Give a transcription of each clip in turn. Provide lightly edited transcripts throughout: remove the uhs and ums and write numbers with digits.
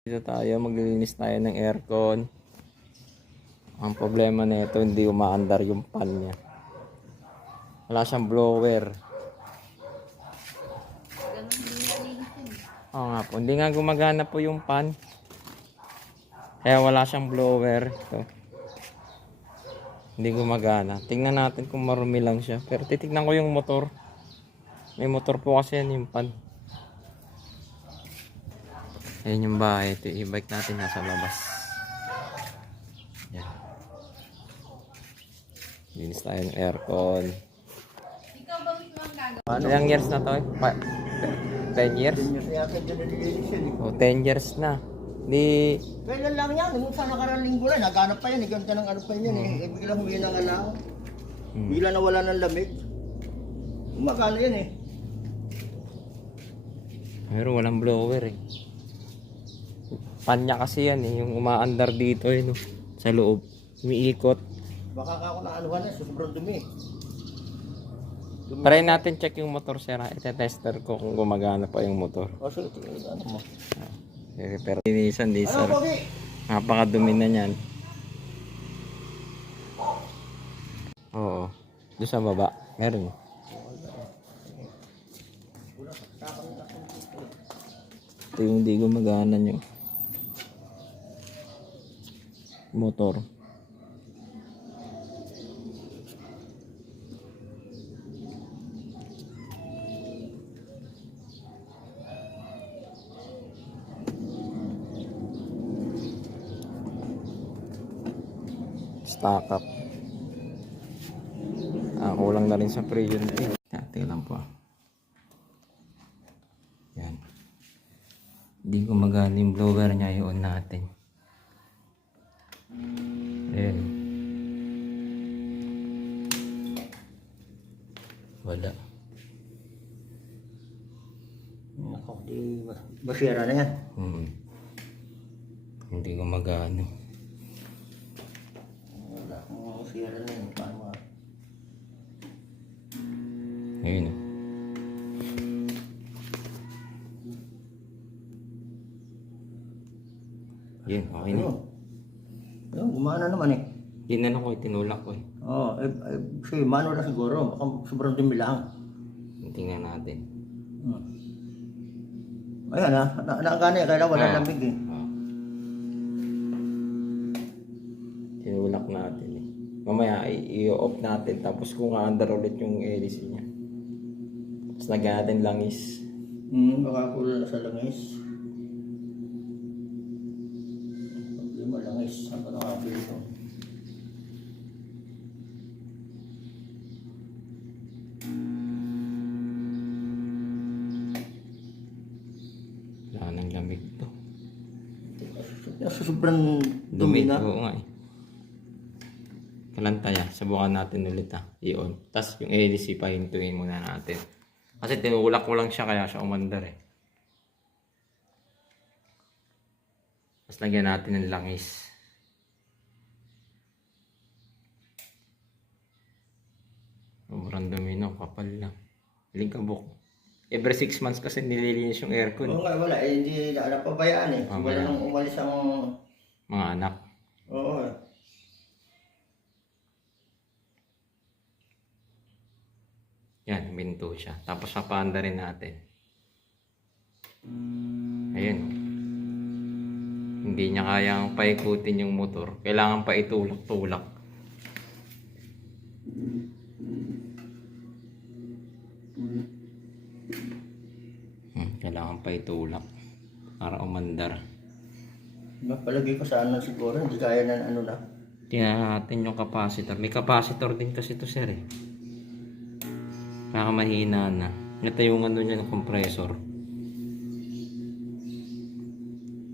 Dito tayo, maglilinis tayo ng aircon. Ang problema nito, hindi umaandar yung fan niya. Wala siyang blower. Oo nga po, hindi nga gumagana po yung fan. Kaya wala siyang blower. Ito. Hindi gumagana. Tingnan natin kung marumi lang siya. Pero titignan ko yung motor. May motor po kasi yan yung fan. Ayan yung bahay. Ito i-bike natin nasa labas. Yan. Linis tayo ng aircon. Ilang years na to? 10 years? 10 years yata dyan nililinis yan eh. O, 10 years na. Di... Kailan lang yan? Nung sa nakarang linggo lang, naghanap pa yan. Ganda ng ano pa yan eh. Bigla huwi ng anak. Bigla nawala ng lamig. Umagana yan eh. Pero walang blower eh. Panya kasi yan eh. Yung umaandar dito eh. No? Sa loob. Umiikot. Baka ako na anuhan eh. Sobrang dumi eh. Try natin check yung motor sir. Ite-tester ko kung gumagana pa yung motor. O so, ano mo? Pero linisan di sir. Ano Pogi? Napakadumi na yan. Oo. Doon sa baba. Meron. Ito yung di gumagana yung motor. Stock up. Kulang na rin sa pre-yun. Tingnan lang po. Yan. Hindi gumagana yung blower niya. I-on natin. Ayan. Wala. Ako, di basira na yan. Hindi gumagana. Wala akong basira na yan. Paano nga? Ayun o. Yun, okay na. Ayun, gumana naman eh. Yun na ko, tinulak ko eh. Oo, kasi mano na siguro. Baka sobrang dumi lang. Tingnan natin. Ayan ha, naangana eh. Kaya wala lamig eh. Tinulak natin eh. Mamaya i-off natin tapos kung aandar ulit yung LC niya. Tapos lagyan natin langis. Baka kulang na sa langis. Problema langis. Saan ka nakabili ito? Wala nang lamig to. Sobrang dumi na. Oo nga eh. Kalantaya, subukan natin ulit ha. I-on. Tapos yung LC pahintuin muna natin. Kasi tinulak ko lang siya kaya siya umandar eh. Tapos lagyan natin ng langis. Sobrang dumi no, kapal lang. Ligabok. Every 6 months kasi nililinis yung aircon. Oo nga, wala. Eh, hindi na napabayaan eh. Wala nang umalis ang... Mga anak. Oo eh. Yan, minto siya. Tapos papaanda rin natin. Ayun. Hindi niya kayang paikutin yung motor. Kailangan pa itulak-tulak. Kailangan pa itulak para umandar. Palagay ko sa ano siguro. Hindi kaya na ano na. Tingnan natin yung capacitor. May capacitor din kasi ito sir eh. Kaya mahina na. Ito yung ano niya ng compressor.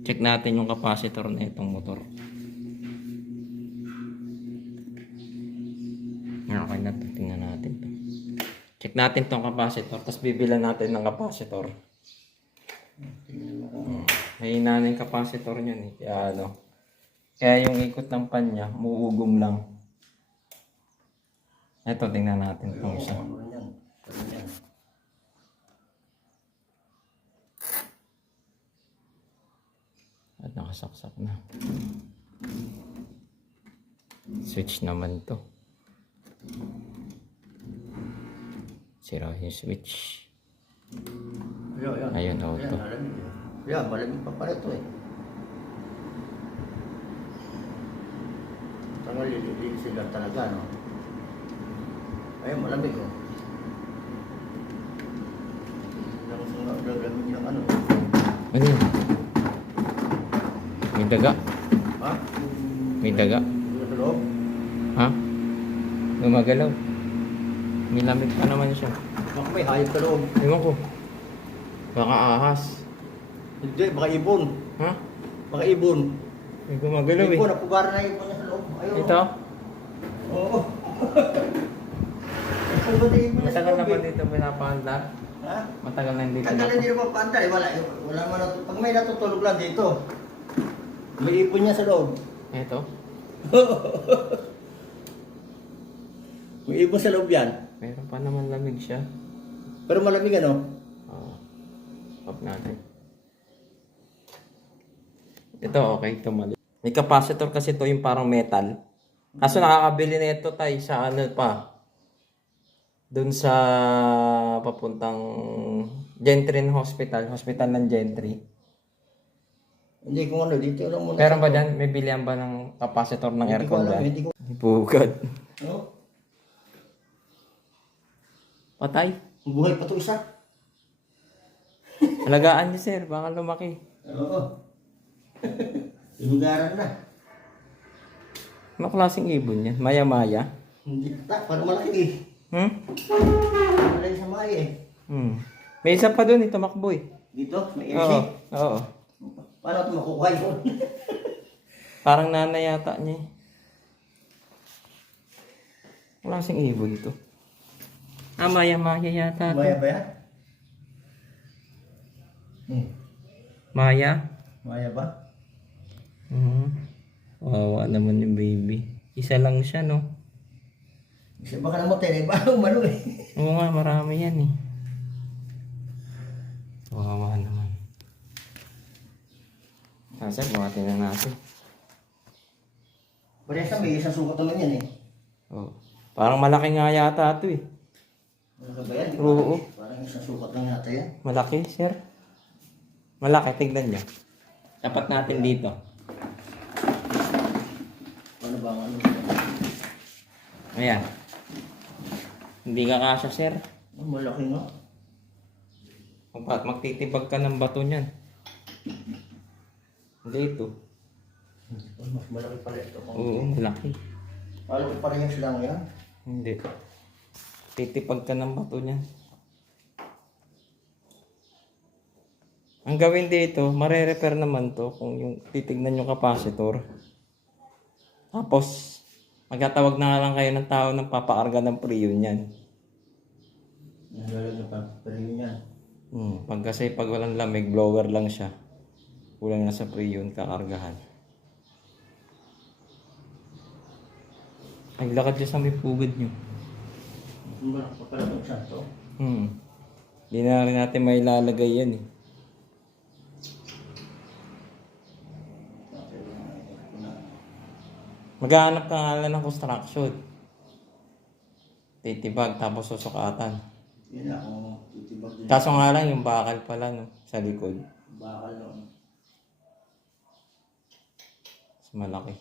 Check natin yung capacitor na itong motor. Okay na ito. Tingnan natin ito. Check natin itong capacitor. Tapos bibilan natin ng capacitor. Mahina na yung capacitor niyan eh. Kaya ano. Kaya yung ikot ng pan niya, muugong lang. Ito, tingnan natin itong isa. nakasaksak na. Switch naman to. Sira yung switch. Ayun, auto. Yan, malamig pa pala ito eh. Tangal, lililig sila talaga, no? Ayun, malamig, oh. Lamig ng ano. Ano yun? May daga. Ha? May daga. Sa loob? Ha? Gumagalaw. May lamig pa naman siya. Baka may hayop sa loob. Ewan ko. Baka ahas. Hindi, baka ibon. Ha? Baka ibon. May gumagalaw eh. Ibon, napugaran na ibon niya sa loob. Ayun. Ito? Oo. Ang ganda ibon niya sa Matagal loob, na ba eh. dito pinapahanda? Ha? Matagal na hindi Tagal hindi naman paanda eh. Wala naman pag may natutulog lang dito. May ibon niya sa loob. Ito? May ibon sa loob yan. Meron pa naman lamig siya. Pero malamig ano? Oo. Off natin. Ito okay, ito mali. May capacitor kasi ito yung parang metal. Kaso nakakabili na ito tayo sa ano pa. Doon sa papuntang Gentry Hospital. Hospital ng Gentry. Hindi ko ano, dito lang muna. Meron ba dyan? May bilihan ba ng capacitor ng Hindi ko aircon alam, dyan? hindi ko. Bugad. Ano? Patay. Buhay pa to isa. Alagaan niyo sir, baka lumaki. Oo. Inugaran na. Ano klaseng ibon yan? Maya-maya? Hindi ta, parang malaki eh. Hmm? Malaki sa maya eh. Hmm. May isa pa doon, tumakbo eh. Dito, may MC. Oo. Oo. Paano ito makukuha yun? Parang nanay yata niya eh. Wala kasing ibon to. Ah, maya-maya yata to. Maya ba yan? Maya? Maya ba? Wawa naman yung baby. Isa lang siya, no? Kasi baka naman tayo, iba umano eh. Oo nga, marami yan eh. Wawa naman. Kasi buhatin na natin. Parehas may isang sukat naman yan eh. Oh. Parang malaki nga yata ito eh. Malaki ba yan? Di ba? Oo. Parang isang sukat lang yata yan. Malaki, sir. Malaki, tignan nyo. Tapat natin dito. Ano ba ang ano? Ayan. Hindi ka kasya, sir. Oh, malaki nga. Magtitibag ka ng bato niyan. Dito. Oh, mas malaki pala ito. Oo, malaki. Paano ko parehas lang yan? Hindi. Titipag ka ng bato niyan. Ang gawin dito, mare-repair naman to kung yung titignan yung capacitor. Tapos, magtatawag na nga lang kayo ng tao ng papaarga ng preyon yan. Nagalag na pag-preyon yan. Pag kasi pag walang lamig, blower lang siya. Kulang na sa preyon, kakargahan. Ay, lakad siya sa may pugad nyo. Malaki pa pala itong santo. Hindi na rin natin may lalagay yan eh. Maghahanap ka nga lang ng construction. Titibag tapos susukatan. Yan ako titibag din. Kaso nga lang yung bakal pala no, sa likod. Bakal noon. Mas malaki.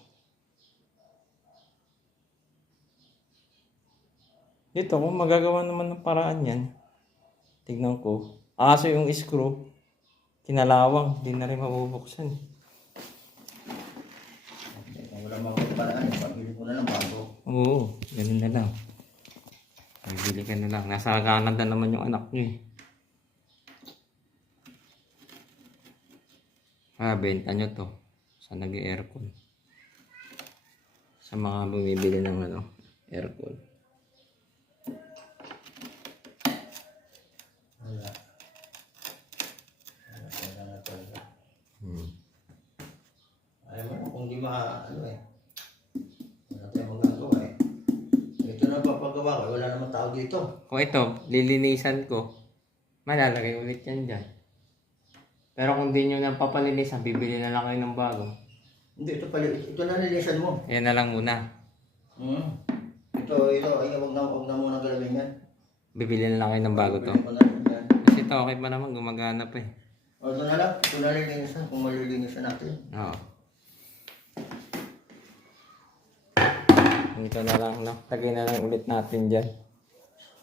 Dito kung magagawa naman ng paraan yan. Tignan ko. Aso yung screw. Kinalawang. Hindi na rin mabubuksan. Wala mga paraan. Pagpili ko na lang bago. Oo. Ganun na lang. Bibili ka na lang. Nasa Canada naman yung anak niyo eh. Benta nyo to. Sa nag-aircon. Sa mga bumibili ng aircon. Wala. Wala na talaga. Ayaw mo kung di ano eh. Wala tayong magagawa eh. Ito na papagawa ko. Wala namang tao dito. Kung ito, lilinisan ko. Malalagay ulit yan dyan. Pero kung di nyo nang papalinisan, bibili na lang kayo ng bago. Hindi, ito na nilisan mo. Yan na lang muna. Ito, ay, wag na muna galawin yan. Bibili na lang kayo ng bago to. Pwede mo na rin yan. Kasi ito okay pa naman, gumagana pa eh. O, ito na lang, ito na lilinisan, kung malilinisan natin. Oo. Ito na lang, no? Tagay na lang ulit natin dyan.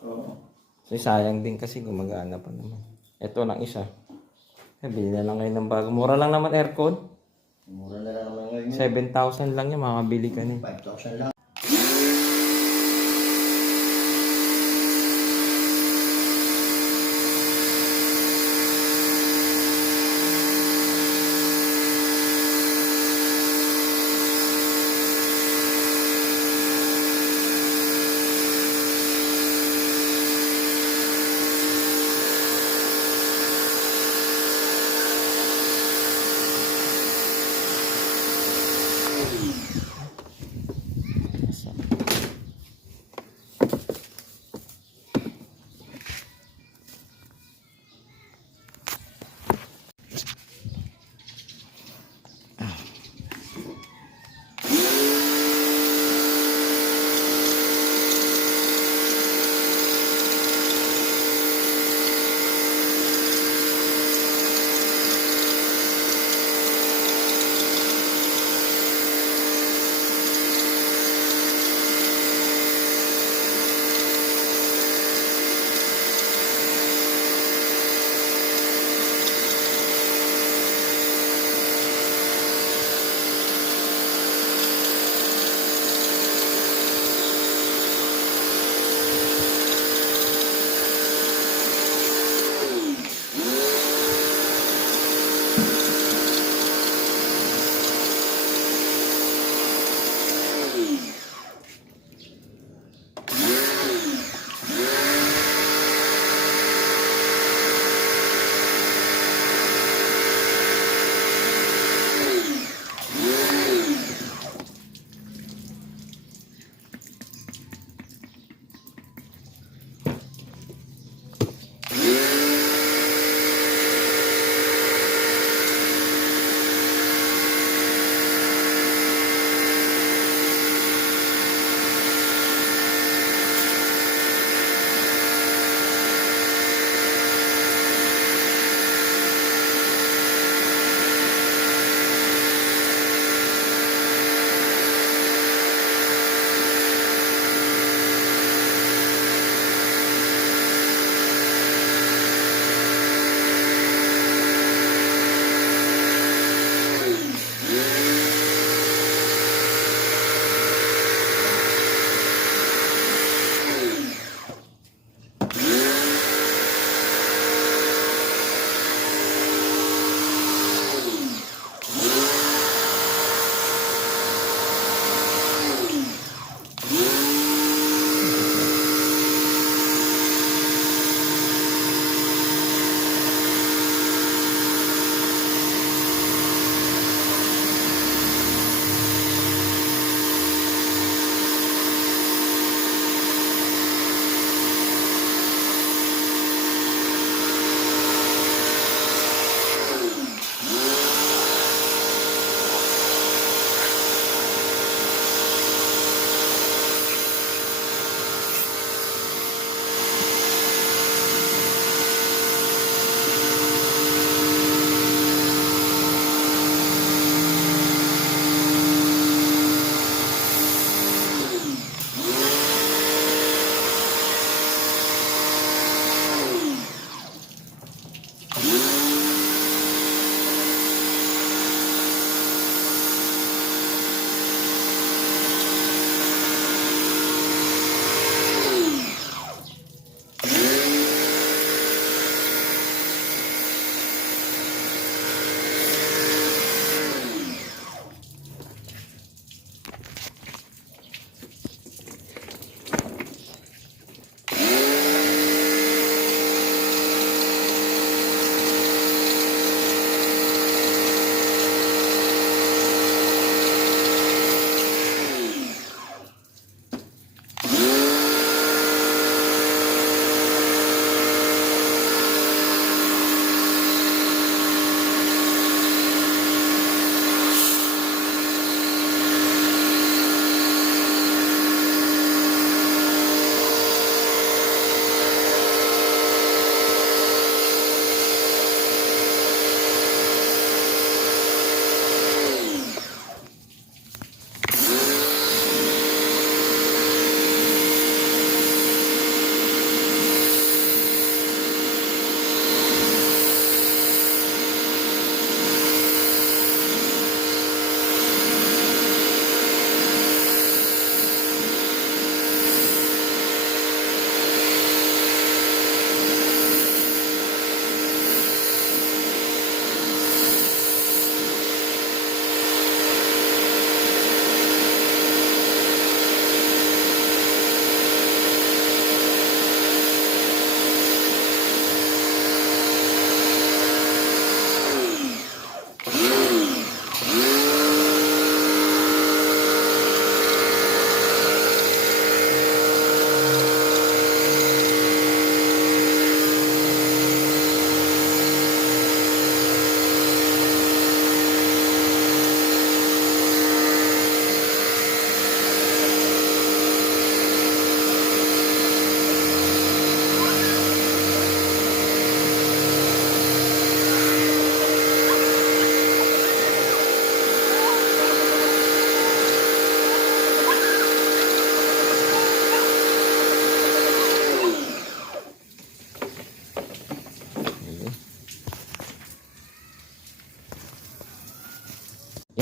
Oo. So, sayang din kasi gumagana pa naman. Ito lang isa. Bili na lang kayo ng bago. Mura lang naman aircon. Mura na lang naman ngayon. 7,000 lang yan, makakabili ka niya. 5,000 lang.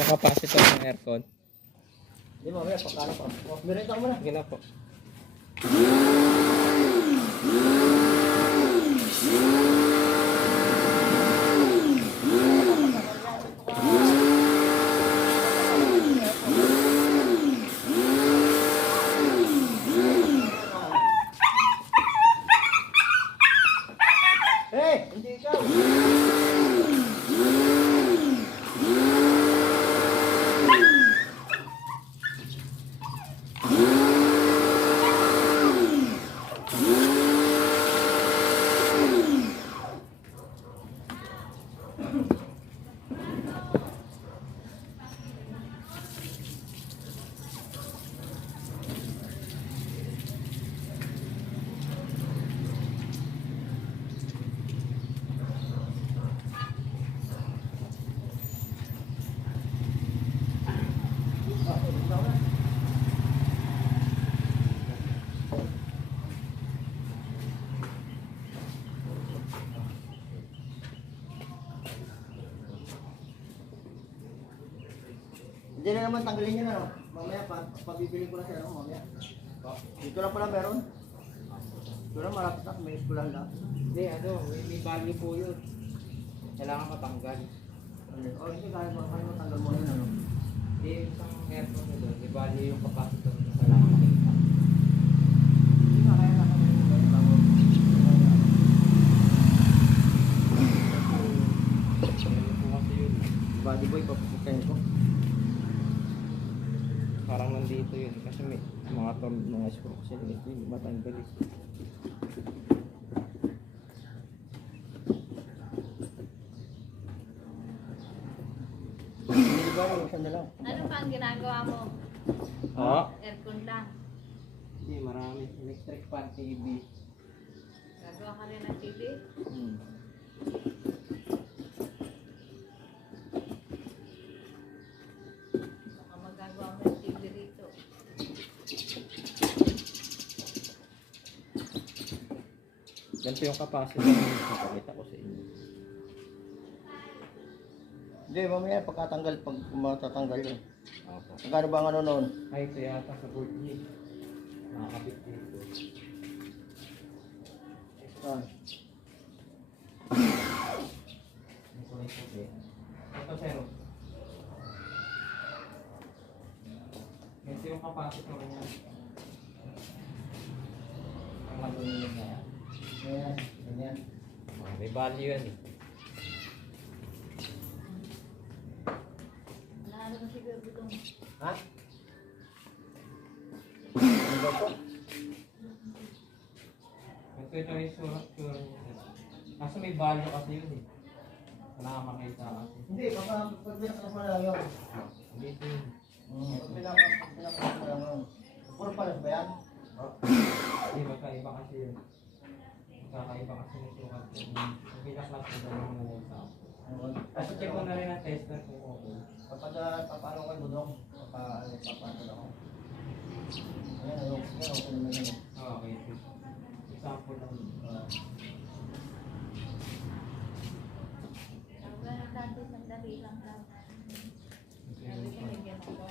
Yung capacitor ng aircon. Di ba, mamaya, pagkano pa. Merenta ko muna. Sige na po. Hey, hindi ikaw. Hindi na naman tanggalin nyo na, no? Mamaya, pabibili ko lang siya, no? Mamaya. Dito lang pala meron. Dito lang malapit na, may kulang lang. Hindi, may value po yun. Kailangan matanggal. Oh, hindi kaya mo tanggal mo yun, ano? Hindi, yung isang aircon na doon, may value yung capacitor na kailangan makita. Hindi na kaya nakakaya mo yun. Ano po kasi yun? Body boy, papupukain ko. Parang nandito yun. Kasi may mga screw kasi nito yun. Matanggal eh. Hindi ba yung isang na lang? Ano pa ang ginagawa mo? Oo. Aircon lang. Hindi, marami. Electric fan, TV. Gagawa ka rin ng TV? Baka magagawa mo ng TV rito. Ganito yung capacitor na pakita ko sa inyo. Hindi, mamaya pagkatanggal, pag matatanggal yun. Opo. Magkano ba ang ano noon? Ay, ito yata sa board niya. Nakakabit dito. Ah, Ang kulay puti. Ito, zero. Ito yung capacitor niya. Ang madumi na yan. ganyan, ganyan. Oh, may value yan eh. Nahalo mo siguro itong Ha? Ano ba ito? Ito yung sura niya. Kaso may value kasi yun eh. Wala kang makita kasi. Hindi, pag binakas mo lang yun. Dito yun. Pag binakas mo lang yun. Puro palas ba yan? Hindi, magkaiba kasi yun. Magkakaiba kasi yung sukat yun. Ang pinaklas mo dalawa mo na lang sa ako. Kasi check mo na rin ang tester kung okay. Kapag papalo kayo budong, papalo ako. Ayan, okay naman yun. Okay. Example lang. Wala na dati, sandali lang daw. Sabi ko, bigyan ako.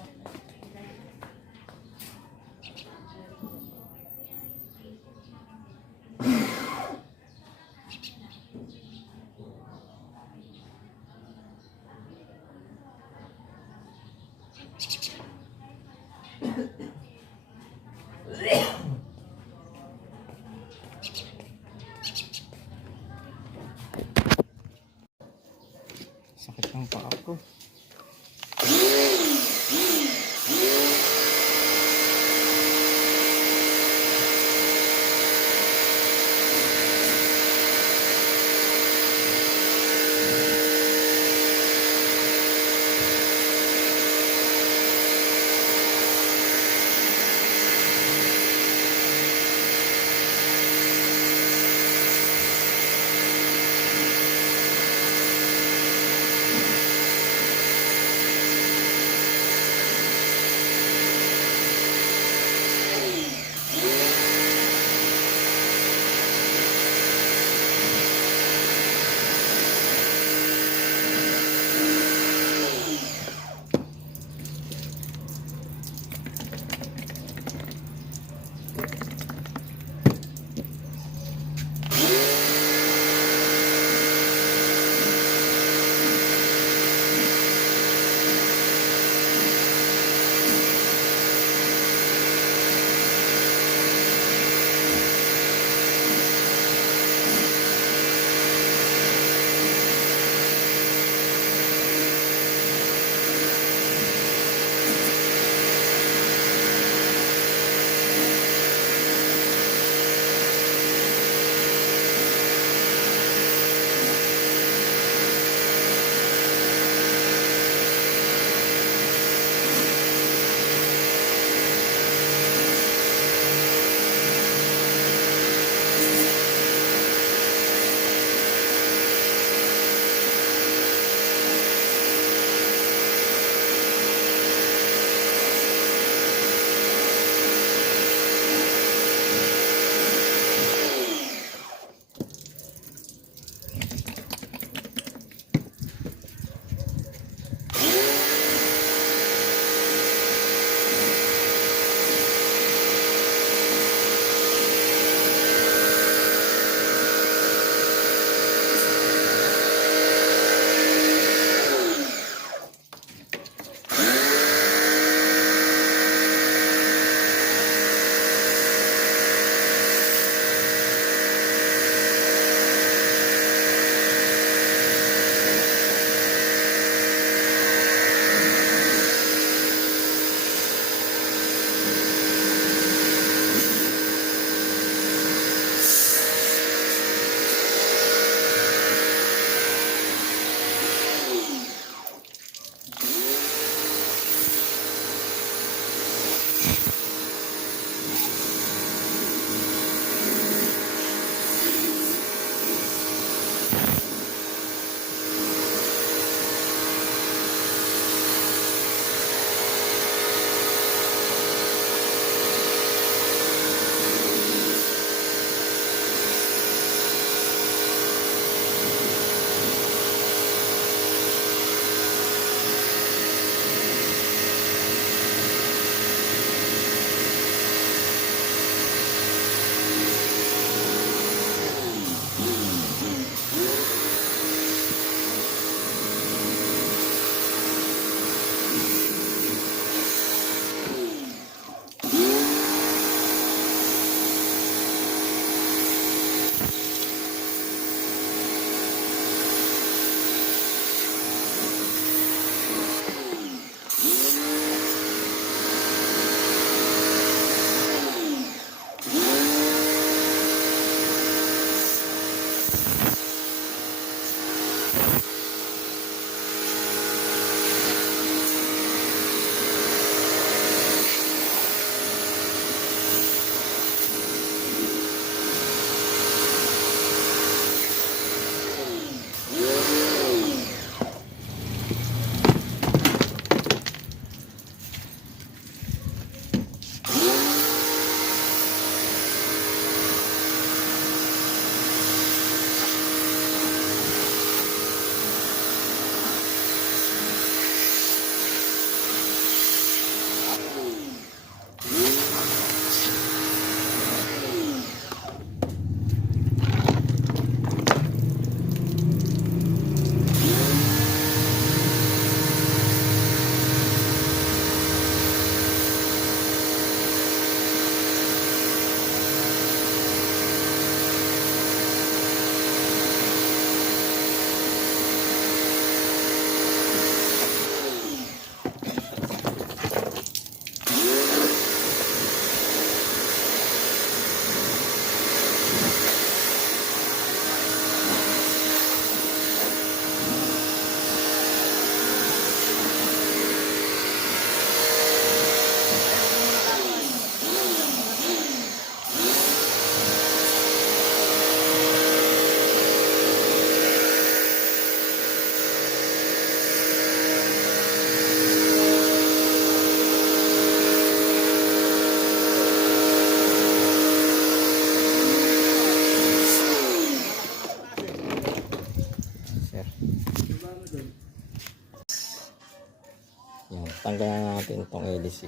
Yan, tanggalan natin itong LC.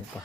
Ito.